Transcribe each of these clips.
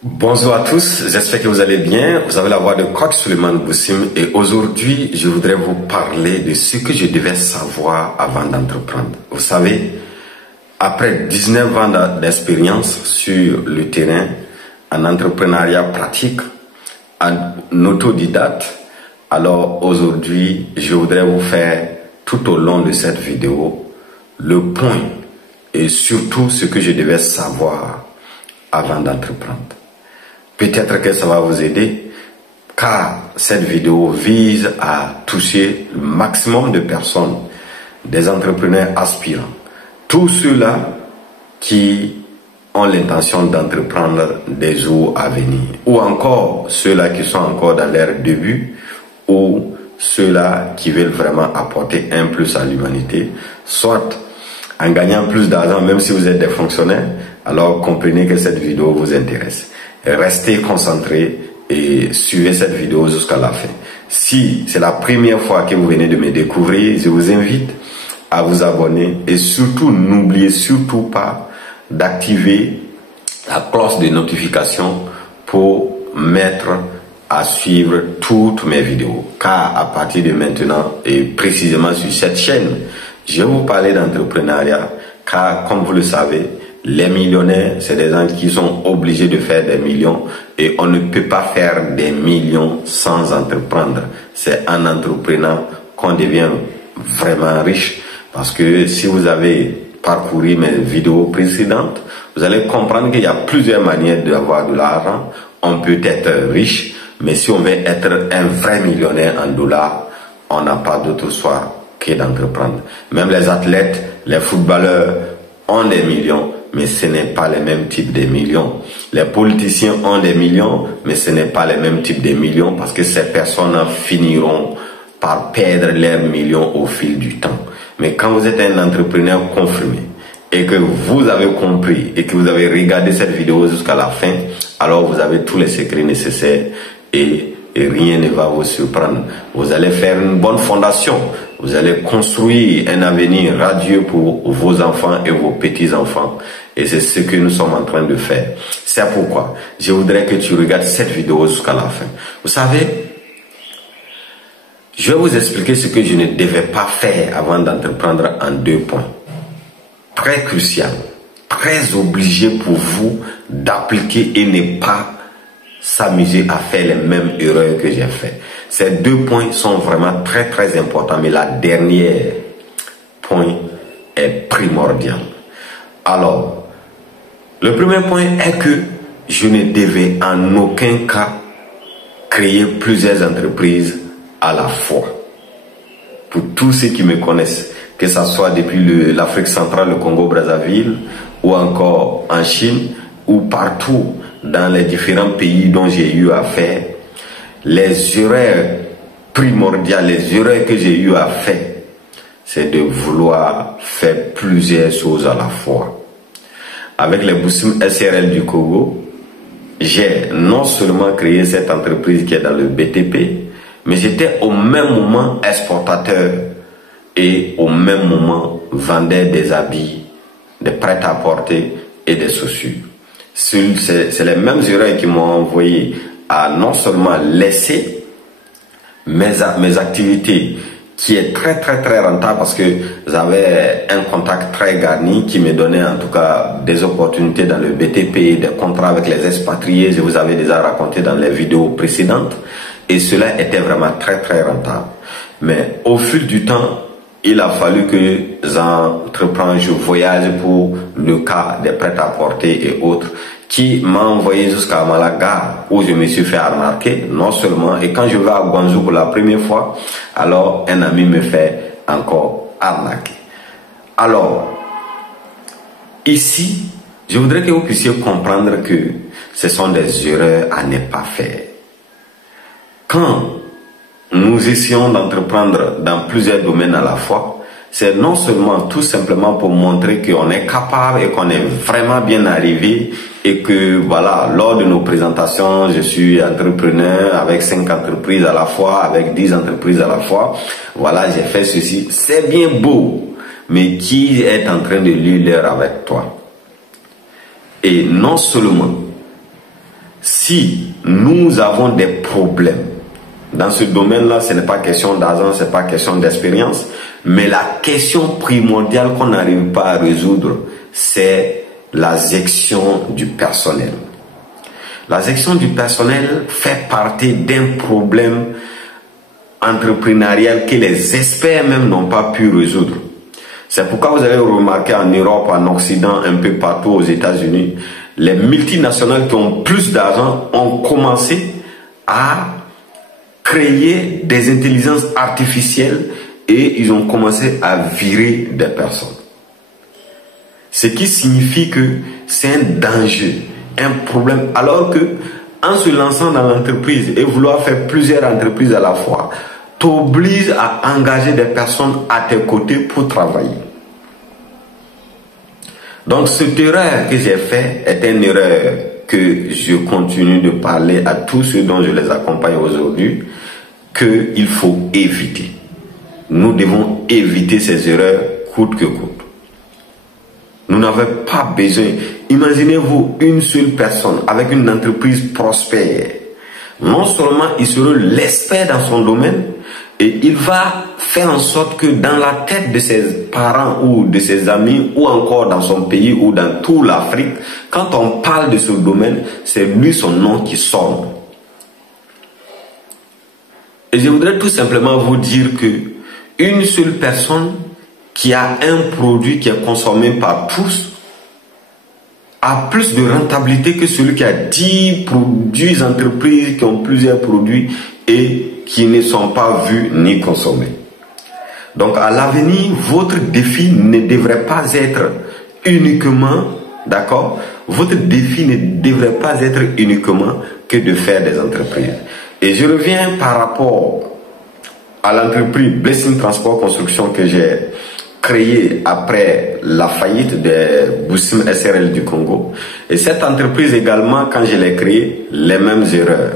Bonjour à tous, j'espère que vous allez bien. Vous avez la voix de coach Suleiman Boussim et aujourd'hui, je voudrais vous parler de ce que je devais savoir avant d'entreprendre. Vous savez, après 19 ans d'expérience sur le terrain, en entrepreneuriat pratique, en autodidacte, alors aujourd'hui, je voudrais vous faire tout au long de cette vidéo le point et surtout ce que je devais savoir avant d'entreprendre. Peut-être que ça va vous aider car cette vidéo vise à toucher le maximum de personnes, des entrepreneurs aspirants, tous ceux-là qui ont l'intention d'entreprendre des jours à venir, ou encore ceux-là qui sont encore dans leur début, ou ceux-là qui veulent vraiment apporter un plus à l'humanité, soit en gagnant plus d'argent, même si vous êtes des fonctionnaires, alors comprenez que cette vidéo vous intéresse. Restez concentrés et suivez cette vidéo jusqu'à la fin. Si c'est la première fois que vous venez de me découvrir, je vous invite à vous abonner et surtout n'oubliez surtout pas d'activer la cloche de notification pour mettre à suivre toutes mes vidéos. Car à partir de maintenant et précisément sur cette chaîne, je vais vous parler d'entrepreneuriat car comme vous le savez, les millionnaires, c'est des gens qui sont obligés de faire des millions et on ne peut pas faire des millions sans entreprendre. C'est en entreprenant qu'on devient vraiment riche parce que si vous avez parcouru mes vidéos précédentes, vous allez comprendre qu'il y a plusieurs manières d'avoir de l'argent. On peut être riche, mais si on veut être un vrai millionnaire en dollars, on n'a pas d'autre choix que d'entreprendre. Même les athlètes, les footballeurs ont des millions, mais ce n'est pas le même type de millions. Les politiciens ont des millions, mais ce n'est pas le même type de millions parce que ces personnes finiront par perdre leurs millions au fil du temps. Mais quand vous êtes un entrepreneur confirmé et que vous avez compris et que vous avez regardé cette vidéo jusqu'à la fin, alors vous avez tous les secrets nécessaires et rien ne va vous surprendre. Vous allez faire une bonne fondation. Vous allez construire un avenir radieux pour vos enfants et vos petits-enfants. Et c'est ce que nous sommes en train de faire. C'est pourquoi je voudrais que tu regardes cette vidéo jusqu'à la fin. Vous savez, je vais vous expliquer ce que je ne devais pas faire avant d'entreprendre en 2 points. Très crucial, très obligé pour vous d'appliquer et ne pas s'amuser à faire les mêmes erreurs que j'ai fait. Ces 2 points sont vraiment très importants, mais la dernière point est primordial. Alors, le premier point est que je ne devais en aucun cas créer plusieurs entreprises à la fois. Pour tous ceux qui me connaissent, que ce soit depuis l'Afrique centrale, le Congo-Brazzaville, ou encore en Chine, ou partout dans les différents pays dont j'ai eu à faire, les erreurs primordiales, les erreurs que j'ai eu à faire, c'est de vouloir faire plusieurs choses à la fois. Avec les Boussim SRL du Congo, j'ai non seulement créé cette entreprise qui est dans le BTP, mais j'étais au même moment exportateur et au même moment vendeur des habits, des prêt-à-porter et des chaussures. C'est les mêmes erreurs qui m'ont envoyé à non seulement laisser mes activités qui est très rentable parce que j'avais un contact très garni qui me donnait en tout cas des opportunités dans le BTP, des contrats avec les expatriés, je vous avais déjà raconté dans les vidéos précédentes et cela était vraiment très rentable. Mais au fil du temps, il a fallu que j'entreprenne, je voyage pour le cas des prêt-à-porter et autres, qui m'a envoyé jusqu'à Malaga où je me suis fait remarquer, non seulement, et quand je vais à Guangzhou pour la première fois, alors un ami me fait encore arnaquer. Alors, ici, je voudrais que vous puissiez comprendre que ce sont des erreurs à ne pas faire. Quand nous essayons d'entreprendre dans plusieurs domaines à la fois, c'est non seulement tout simplement pour montrer qu'on est capable et qu'on est vraiment bien arrivé et que voilà, lors de nos présentations, je suis entrepreneur avec 5 entreprises à la fois, avec 10 entreprises à la fois, voilà, j'ai fait ceci, c'est bien beau, mais qui est en train de lire l'heure avec toi? Et non seulement Si nous avons des problèmes dans ce domaine-là, ce n'est pas question d'argent, ce n'est pas question d'expérience, mais la question primordiale qu'on n'arrive pas à résoudre, c'est la gestion du personnel. La gestion du personnel fait partie d'un problème entrepreneurial que les experts même n'ont pas pu résoudre. C'est pourquoi vous avez remarqué en Europe, en Occident, un peu partout aux États-Unis, les multinationales qui ont plus d'argent ont commencé à créer des intelligences artificielles et ils ont commencé à virer des personnes. Ce qui signifie que c'est un danger, un problème, alors que en se lançant dans l'entreprise et vouloir faire plusieurs entreprises à la fois, t'oblige à engager des personnes à tes côtés pour travailler. Donc cette erreur que j'ai faite est une erreur que je continue de parler à tous ceux dont je les accompagne aujourd'hui, qu'il faut éviter. Nous devons éviter ces erreurs coûte que coûte. Nous n'avons pas besoin. Imaginez-vous une seule personne avec une entreprise prospère. Non seulement il sera l'expert dans son domaine, et il va faire en sorte que dans la tête de ses parents ou de ses amis ou encore dans son pays ou dans toute l'Afrique, quand on parle de ce domaine, c'est lui son nom qui sonne. Et je voudrais tout simplement vous dire que une seule personne qui a un produit qui est consommé par tous a plus de rentabilité que celui qui a 10 produits, entreprises qui ont plusieurs produits et qui ne sont pas vus ni consommés. Donc à l'avenir, votre défi ne devrait pas être uniquement, d'accord, votre défi ne devrait pas être uniquement que de faire des entreprises. Et je reviens par rapport à l'entreprise Blessing Transport Construction que j'ai créée après la faillite de Boussim SRL du Congo. Et cette entreprise également, quand je l'ai créée, les mêmes erreurs.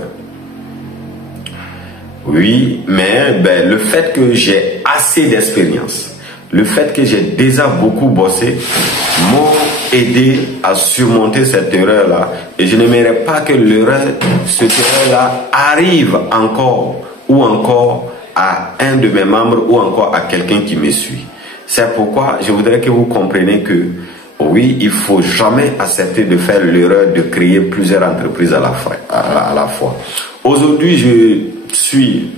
Oui, mais le fait que j'ai assez d'expérience, le fait que j'ai déjà beaucoup bossé, m'ont aidé à surmonter cette erreur-là. Et je n'aimerais pas que cette erreur-là arrive encore ou encore à un de mes membres ou encore à quelqu'un qui me suit. C'est pourquoi je voudrais que vous compreniez que oui, il ne faut jamais accepter de faire l'erreur de créer plusieurs entreprises à la fois. Aujourd'hui, je suis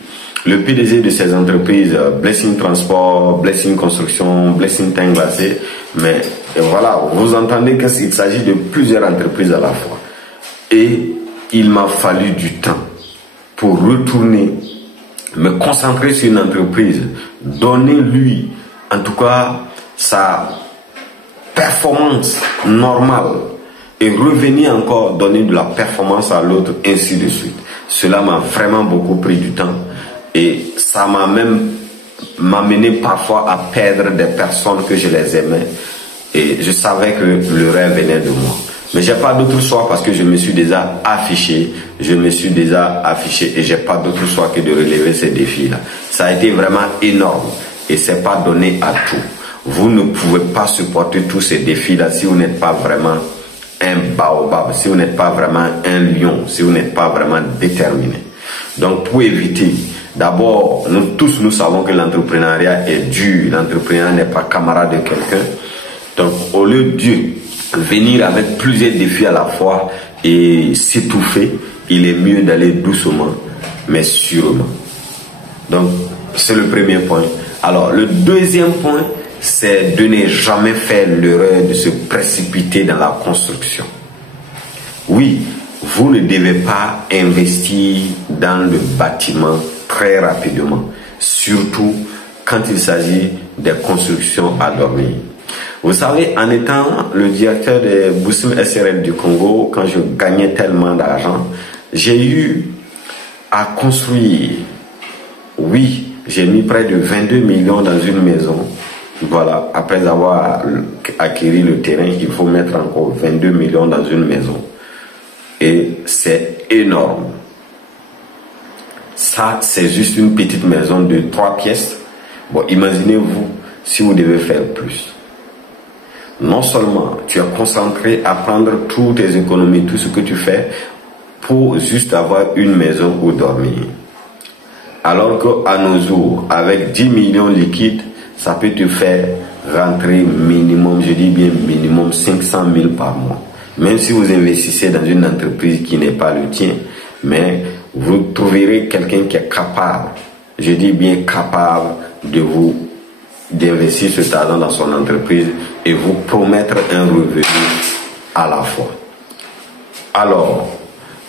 le PDG de ces entreprises, Blessing Transport, Blessing Construction, Blessing Teint Glacé. Mais voilà, vous entendez qu'il s'agit de plusieurs entreprises à la fois. Et il m'a fallu du temps pour retourner, me concentrer sur une entreprise, donner lui, en tout cas, sa performance normale et revenir encore donner de la performance à l'autre, ainsi de suite. Cela m'a vraiment beaucoup pris du temps et ça m'a même amené parfois à perdre des personnes que je les aimais et je savais que le rêve venait de moi. Mais j'ai pas d'autre choix parce que je me suis déjà affiché, et j'ai pas d'autre choix que de relever ces défis-là. Ça a été vraiment énorme et c'est pas donné à tout. Vous ne pouvez pas supporter tous ces défis-là si vous n'êtes pas vraiment un baobab, si vous n'êtes pas vraiment un lion, si vous n'êtes pas vraiment déterminé. Donc pour éviter, d'abord, nous savons que l'entrepreneuriat est dur, l'entrepreneuriat n'est pas camarade de quelqu'un. Donc au lieu de venir avec plusieurs défis à la fois et s'étouffer, il est mieux d'aller doucement, mais sûrement. Donc c'est le premier point. Alors le deuxième point, c'est de ne jamais faire l'erreur de se précipiter dans la construction. Oui, vous ne devez pas investir dans le bâtiment très rapidement, surtout quand il s'agit des constructions à dormir. Vous savez, en étant le directeur de Boussim SRL du Congo, quand je gagnais tellement d'argent, j'ai eu à construire, oui, j'ai mis près de 22 millions dans une maison. Voilà, après avoir acquis le terrain, il faut mettre encore 22 millions dans une maison. Et c'est énorme. Ça, c'est juste une petite maison de 3 pièces. Bon, imaginez-vous si vous devez faire plus. Non seulement tu es concentré à prendre toutes tes économies, tout ce que tu fais, pour juste avoir une maison où dormir. Alors qu'à nos jours, avec 10 millions liquides, ça peut te faire rentrer minimum, je dis bien minimum 500 000 par mois. Même si vous investissez dans une entreprise qui n'est pas le tien, mais vous trouverez quelqu'un qui est capable, je dis bien capable d'investir cet argent dans son entreprise et vous promettre un revenu à la fois. Alors,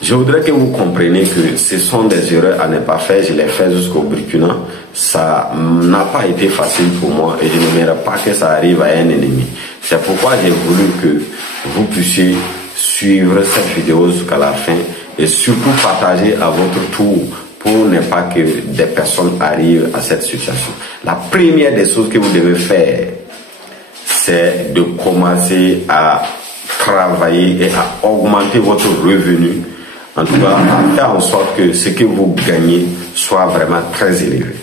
je voudrais que vous compreniez que ce sont des erreurs à ne pas faire. Je l'ai fait jusqu'au Burkina. Ça n'a pas été facile pour moi et je n'aimerais pas que ça arrive à un ennemi. C'est pourquoi j'ai voulu que vous puissiez suivre cette vidéo jusqu'à la fin et surtout partager à votre tour pour ne pas que des personnes arrivent à cette situation. La première des choses que vous devez faire, c'est de commencer à travailler et à augmenter votre revenu. En tout cas, à faire en sorte que ce que vous gagnez soit vraiment très élevé.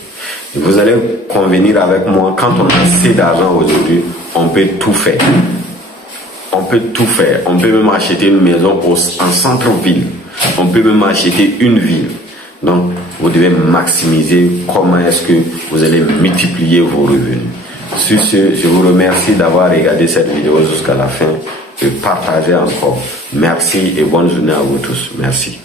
Et vous allez convenir avec moi, quand on a assez d'argent aujourd'hui, on peut tout faire. On peut tout faire. On peut même acheter une maison en centre-ville. On peut même acheter une ville. Donc, vous devez maximiser comment est-ce que vous allez multiplier vos revenus. Sur ce, je vous remercie d'avoir regardé cette vidéo jusqu'à la fin et partagez encore. Merci et bonne journée à vous tous. Merci.